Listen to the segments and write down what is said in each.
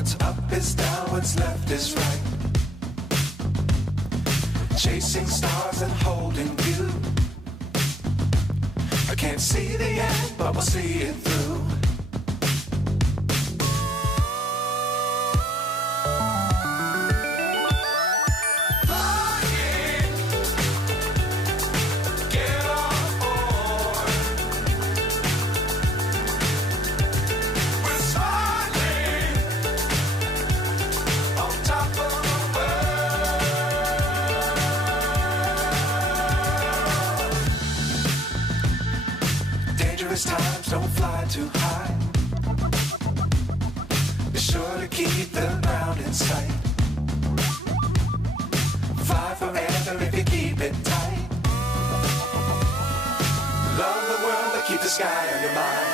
What's up is down, what's left is right. Chasing stars and holding you. I can't see the end, but we'll see it through. Times don't fly too high. Be sure to keep the ground in sight. Fly forever if you keep it tight. Love the world but keep the sky on your mind.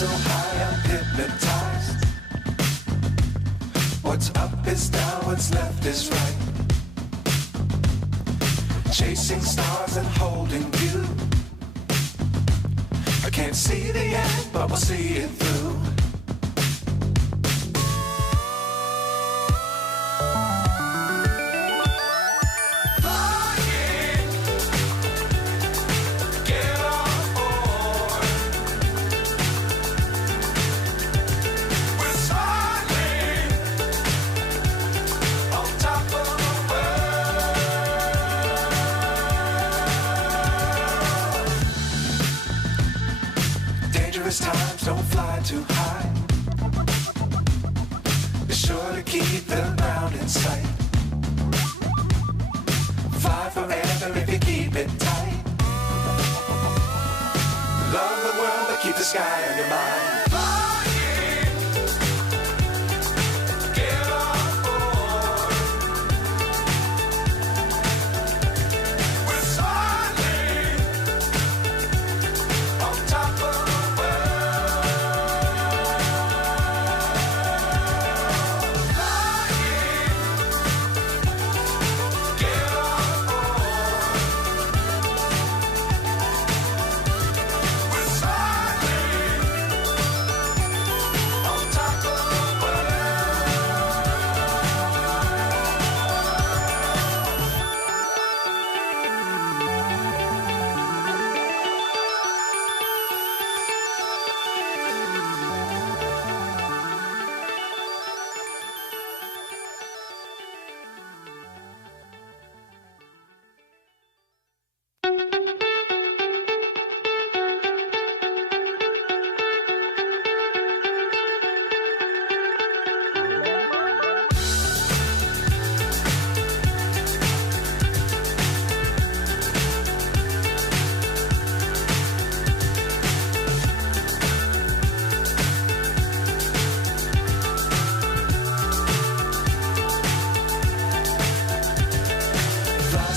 So high I'm hypnotized. What's up is down, what's left is right. Chasing stars and holding you. I can't see the end, but we'll see it through. Times don't fly too high. Be sure to keep the ground in sight. Fly forever if you keep it tight. Love the world but keep the sky on your mind.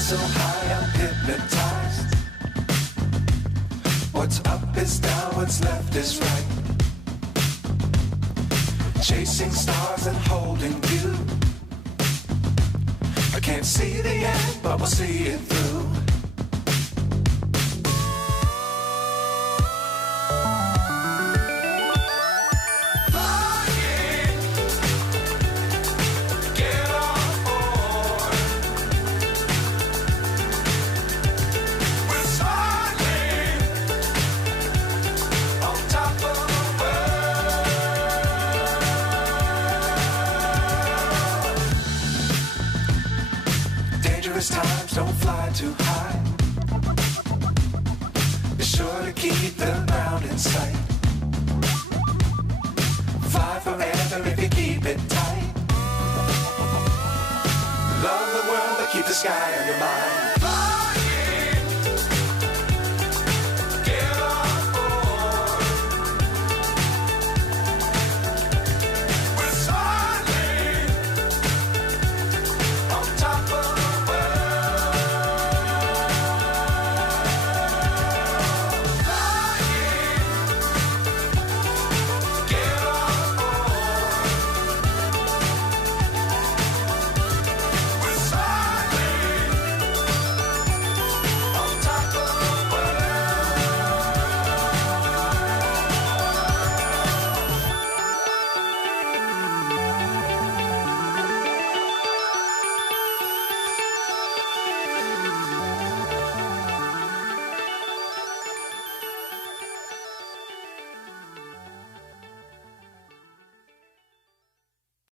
So high I'm hypnotized. What's up is down, what's left is right. Chasing stars and holding you. I can't see the end, but we'll see it through. Don't fly too high. Be sure to keep the ground in sight. Fly forever if you keep it tight. Love the world, but keep the sky on your mind.